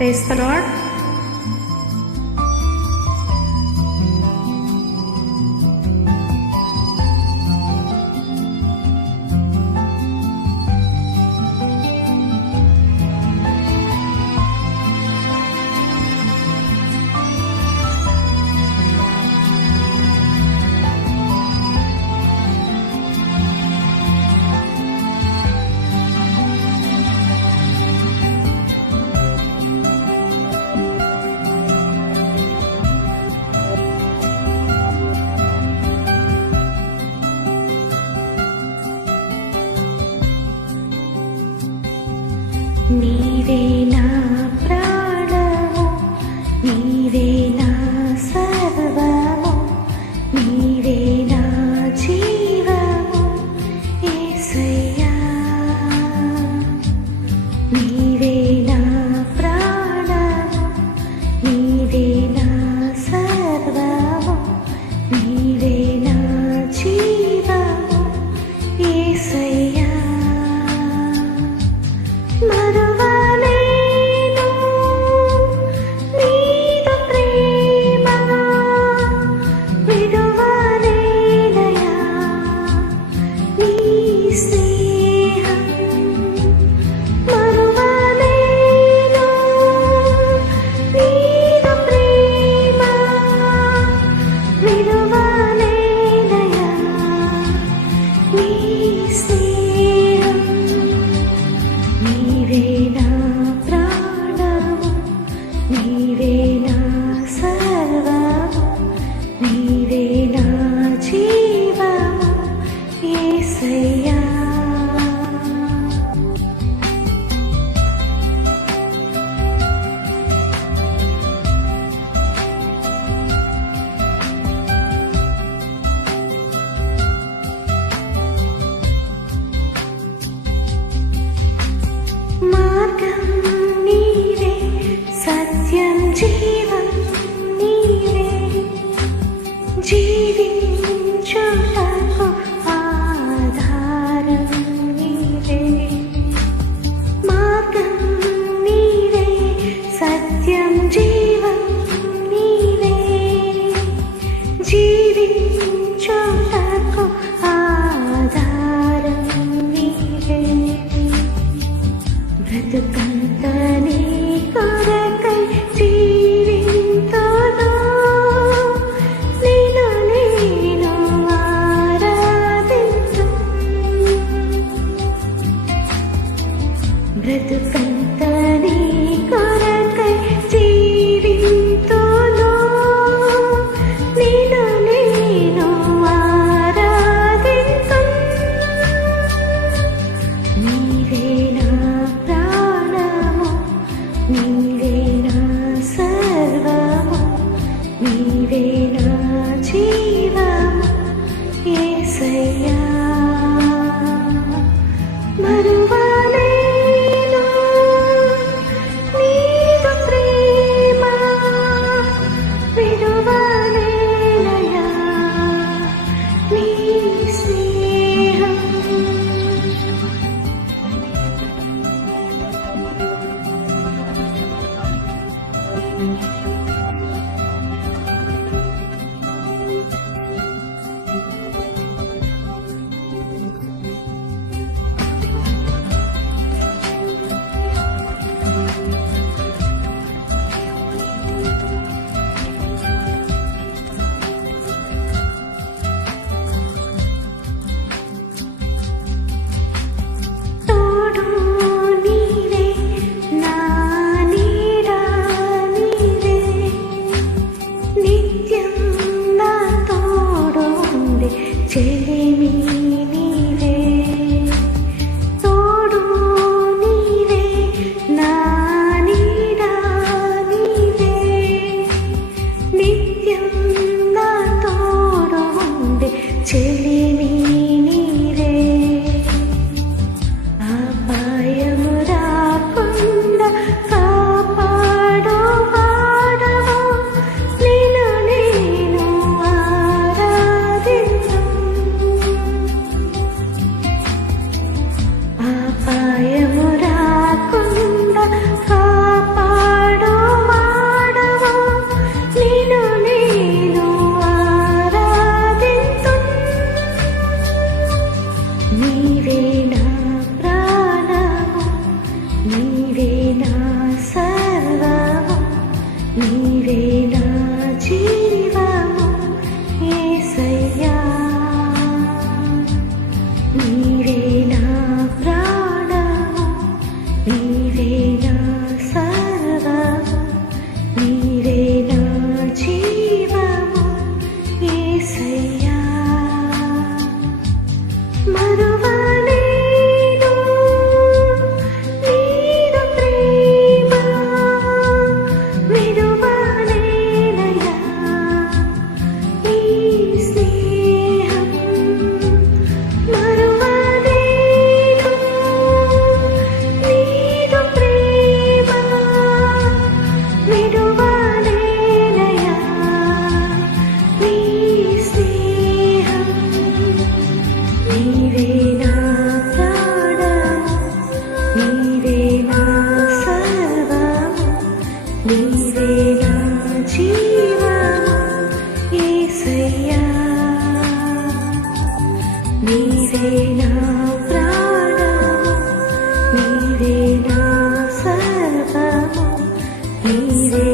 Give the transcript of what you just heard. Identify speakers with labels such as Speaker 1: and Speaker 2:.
Speaker 1: Espanhol
Speaker 2: నీవేనా? నీవే tea. నీవే take నీవే నా నా సర్వము? నీవే